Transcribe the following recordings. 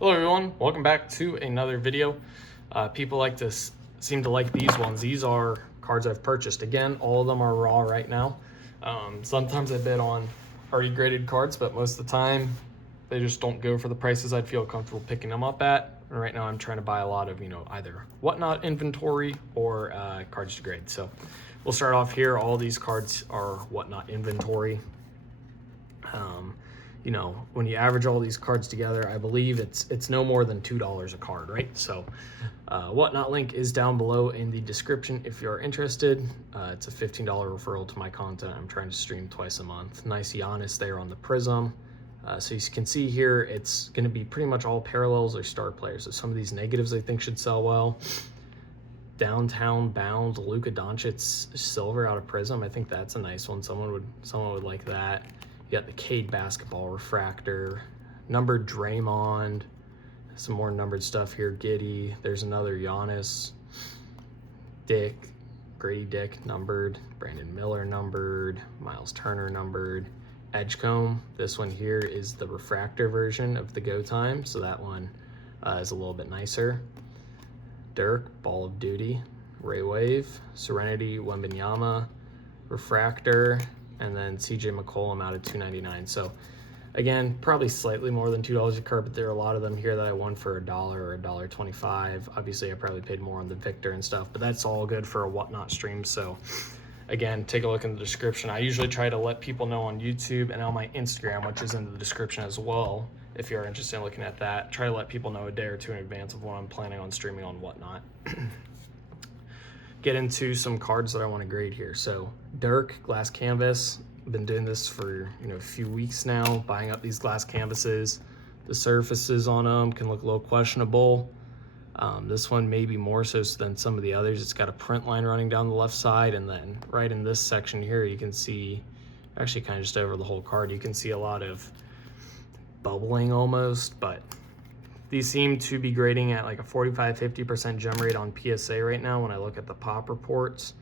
Hello everyone, welcome back to another video. People seem to like these ones. These are cards I've purchased. Again, all of them are raw right now. Sometimes I bid on already graded cards, but most of the time they just don't go for the prices I'd feel comfortable picking them up at. And right now I'm trying to buy a lot of, either whatnot inventory or cards to grade. So we'll start off here. All these cards are whatnot inventory. When you average all these cards together, I believe it's no more than $2 a card, right? So whatnot link is down below in the description if you're interested. It's a $15 referral to my content. I'm trying to stream twice a month. Nice Giannis there on the Prism. So you can see here, it's going to be pretty much all parallels or star players. So some of these negatives I think should sell well. Downtown Bound Luka Doncic silver out of Prism. I think that's a nice one. Someone would like that. You got the Cade basketball refractor, numbered Draymond, some more numbered stuff here. Giddey. There's another Giannis. Dick, Grady Dick numbered, Brandon Miller numbered, Miles Turner numbered. Edgecombe, this one here is the refractor version of the Go Time, so that one is a little bit nicer. Dirk, Ball of Duty, Ray Wave, Serenity, Wembanyama, refractor, and then CJ McCollum out of $2.99. So again, probably slightly more than $2 a card, but there are a lot of them here that I won for $1 or $1.25. Obviously I probably paid more on the Victor and stuff, but that's all good for a whatnot stream. So again, take a look in the description. I usually try to let people know on YouTube and on my Instagram, which is in the description as well, if you're interested in looking at that. Try to let people know a day or two in advance of when I'm planning on streaming on whatnot. Get into some cards that I want to grade here. So Dirk, glass canvas. I've been doing this for a few weeks now, buying up these glass canvases. The surfaces on them can look a little questionable. This one maybe more so than some of the others. It's got a print line running down the left side, and then right in this section here you can see, actually kind of just over the whole card, you can see a lot of bubbling almost, but these seem to be grading at like a 45-50% gem rate on PSA right now when I look at the pop reports.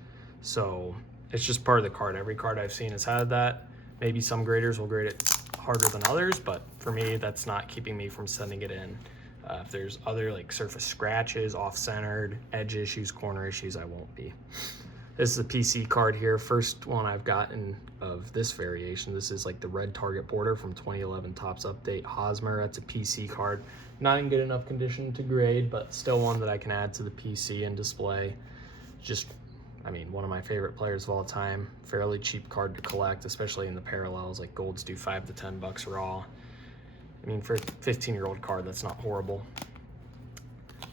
So it's just part of the card. Every card I've seen has had that. Maybe some graders will grade it harder than others, but for me, that's not keeping me from sending it in. If there's other like surface scratches, off-centered, edge issues, corner issues, I won't be. This is a PC card here. First one I've gotten of this variation. This is like the red target border from 2011 Topps Update Hosmer. That's a PC card. Not in good enough condition to grade, but still one that I can add to the PC and display. Just, one of my favorite players of all time. Fairly cheap card to collect, especially in the parallels. Like golds do $5 to $10 raw. For a 15-year-old card, that's not horrible.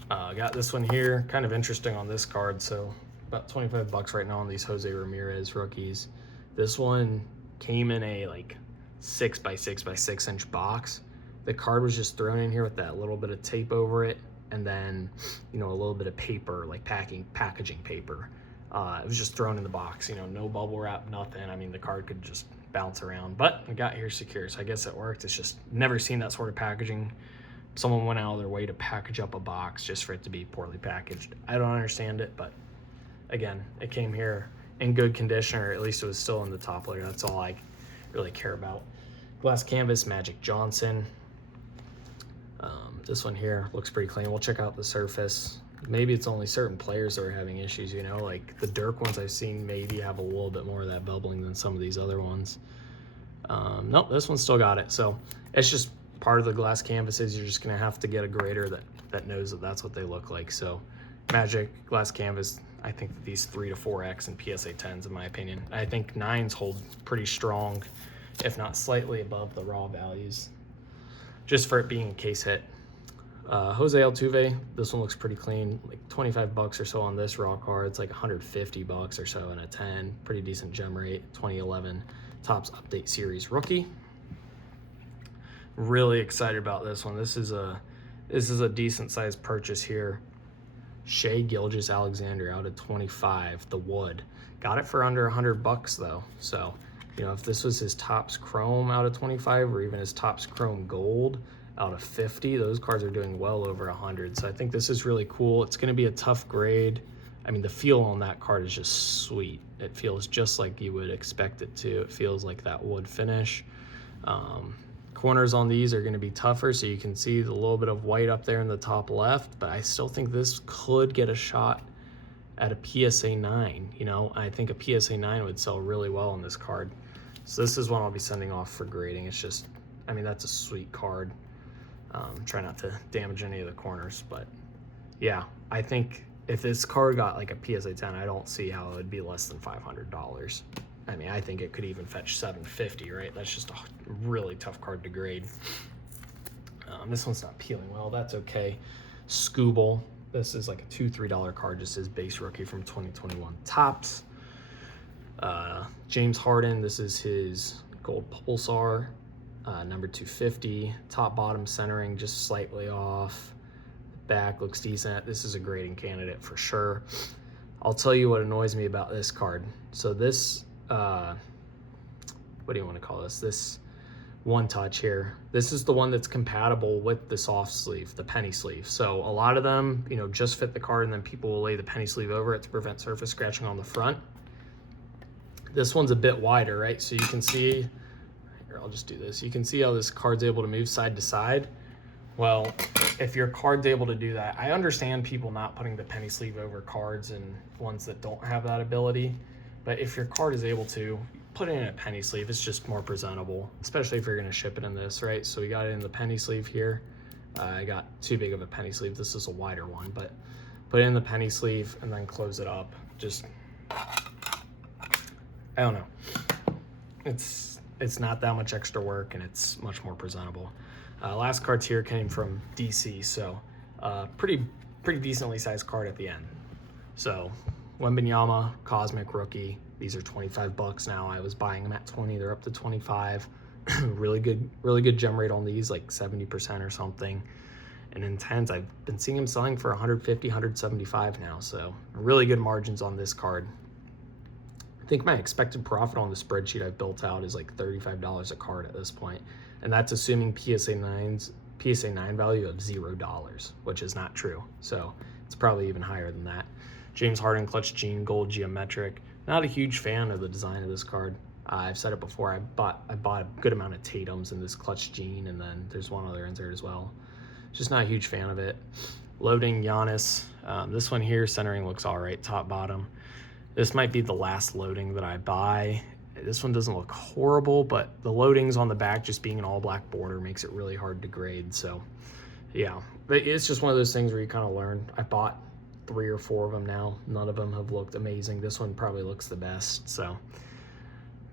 Got this one here. Kind of interesting on this card. So about $25 right now on these Jose Ramirez rookies. This one came in a like 6x6x6 inch box. The card was just thrown in here with that little bit of tape over it, and then a little bit of paper, like packaging paper. It was just thrown in the box, no bubble wrap, nothing. The card could just bounce around, but it got here secure, so I guess it worked. It's just never seen that sort of packaging. Someone went out of their way to package up a box just for it to be poorly packaged. I don't understand it, but again, it came here in good condition, or at least it was still in the top layer. That's all I really care about. Glass canvas, Magic Johnson. This one here looks pretty clean. We'll check out the surface. Maybe it's only certain players that are having issues, like the Dirk ones I've seen maybe have a little bit more of that bubbling than some of these other ones. Nope, this one still got it. So it's just part of the glass canvases. You're just gonna have to get a grader that knows that that's what they look like. So Magic glass canvas, I think that these 3 to 4x and PSA 10s in my opinion. I think 9s hold pretty strong, if not slightly above the raw values, just for it being a case hit. Jose Altuve, this one looks pretty clean, like $25 or so on this raw card. It's like $150 or so in a 10. Pretty decent gem rate. 2011 Topps Update Series rookie. Really excited about this one. This is a decent sized purchase here. Shea Gilgeous-Alexander out of 25, the wood. Got it for under $100 though. So, if this was his Topps Chrome out of 25 or even his Topps Chrome Gold out of 50, those cards are doing well over 100. So I think this is really cool. It's going to be a tough grade. The feel on that card is just sweet. It feels just like you would expect it to. It feels like that wood finish. corners on these are going to be tougher, so you can see the little bit of white up there in the top left, but I still think this could get a shot at a PSA 9. You know, I think a PSA 9 would sell really well on this card. So this is one I'll be sending off for grading. It's just, I mean, that's a sweet card. Try not to damage any of the corners, but yeah, I think if this card got like a PSA 10, I don't see how it would be less than $500. I mean, I think it could even fetch $750, right? That's just a really tough card to grade. This one's not peeling well, that's okay. Scooble, this is like a $2-3 card, just his base rookie from 2021 Topps. James Harden, this is his gold Pulsar, number 250. Top bottom centering just slightly off. Back looks decent. This is a grading candidate for sure. I'll tell you what annoys me about this card. So this, what do you want to call this? This One Touch here. This is the one that's compatible with the soft sleeve, the penny sleeve. So a lot of them, you know, just fit the card and then people will lay the penny sleeve over it to prevent surface scratching on the front. This one's a bit wider, right? So you can see, here, I'll just do this. You can see how this card's able to move side to side. Well, if your card's able to do that, I understand people not putting the penny sleeve over cards and ones that don't have that ability, but if your card is able to, put it in a penny sleeve. It's just more presentable, especially if you're gonna ship it in this, right? So we got it in the penny sleeve here. I got too big of a penny sleeve. This is a wider one, but put it in the penny sleeve and then close it up. Just, I don't know. It's not that much extra work and it's much more presentable. Last cards here came from DC, so pretty decently sized card at the end. So Wembanyama, Cosmic rookie. These are 25 bucks now. I was buying them at 20. They're up to 25. really good gem rate on these, like 70% or something. And in 10s, I've been seeing them selling for 150, 175 now. So really good margins on this card. I think my expected profit on the spreadsheet I've built out is like $35 a card at this point. And that's assuming PSA 9 value of $0, which is not true. So it's probably even higher than that. James Harden Clutch Gene Gold Geometric. Not a huge fan of the design of this card. I've said it before, I bought a good amount of Tatums in this Clutch Gene, and then there's one other insert as well. Just not a huge fan of it. Loading Giannis. This one here, centering looks all right, top bottom. This might be the last loading that I buy. This one doesn't look horrible, but the loadings on the back, just being an all black border, makes it really hard to grade. So yeah, but it's just one of those things where you kind of learn. I bought 3 or 4 of them now. None of them have looked amazing. This one probably looks the best. So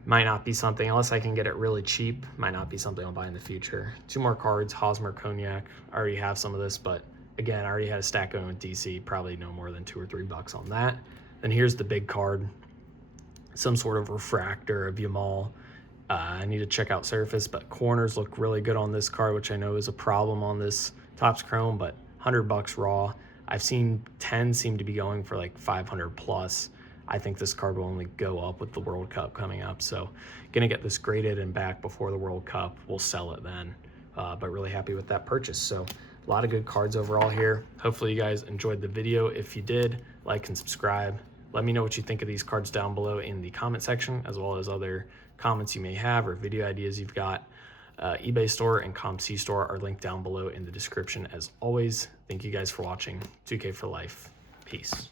might not be something, unless I can get it really cheap, might not be something I'll buy in the future. 2 more cards, Hosmer Cognac. I already have some of this, but again, I already had a stack going with DC, probably no more than $2 or $3 on that. Then here's the big card. Some sort of refractor of Yamal. I need to check out surface, but corners look really good on this card, which I know is a problem on this Topps Chrome, but $100 raw. I've seen 10 seem to be going for like 500 plus. I think this card will only go up with the World Cup coming up. So gonna get this graded and back before the World Cup. We'll sell it then, but really happy with that purchase. So a lot of good cards overall here. Hopefully you guys enjoyed the video. If you did, like and subscribe. Let me know what you think of these cards down below in the comment section, as well as other comments you may have or video ideas you've got. eBay store and ComC store are linked down below in the description as always. Thank you guys for watching. 2K for life. Peace.